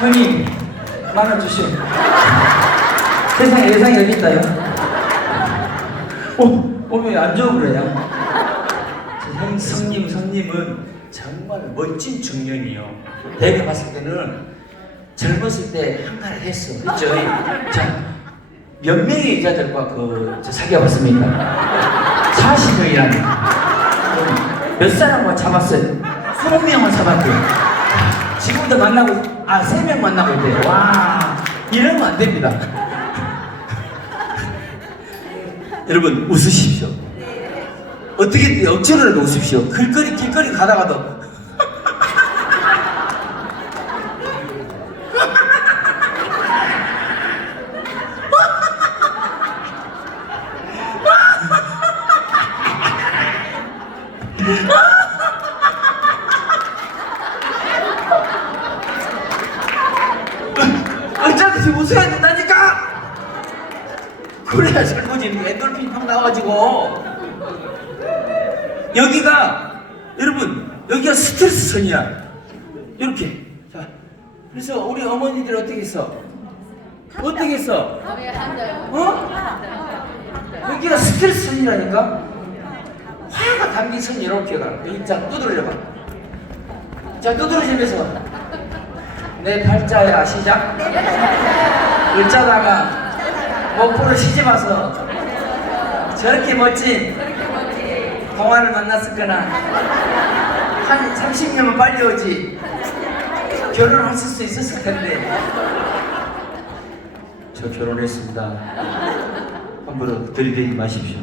형님 만원 주시오 세상에 예상이 어디 있다요? 어, 어, 왜안 좋아 그래요? 형 성님 성님은 정말 멋진 청년이요. 내가 봤을 때는 젊었을 때 한가를 했어. 그죠? 자, 몇 명의 여자들과 그, 저 사귀어봤습니까? 40명이라니. 몇 사람과 잡았어요? 20명을 잡았대요. 지금도 만나고, 아, 3명 만나고 있대요. 와, 이러면 안 됩니다. 여러분, 웃으십시오. 어떻게 억지로라도 웃으십시오. 길거리 길거리 가다가도 어차피 웃어야 된다니까. 그래야 젊어지 엔돌핀 팍 나와가지고. 여기가 여러분 여기가 스트레스 선이야. 이렇게. 자 그래서 우리 어머니들 어떻게 했어? 어떻게 했어? 어? 여기가 스트레스 선이라니까 화가 담긴 선이 이렇게 가 여기 자 두드려봐. 자 두드려지면서. 내 팔자야 시작. 을자다가 목포를 시집 와서 저렇게 멋진 동화를 만났을 거나 한 30년만 빨리 오지 결혼할 수 있었을 텐데. 저 결혼했습니다. 함부로 들이대지 마십시오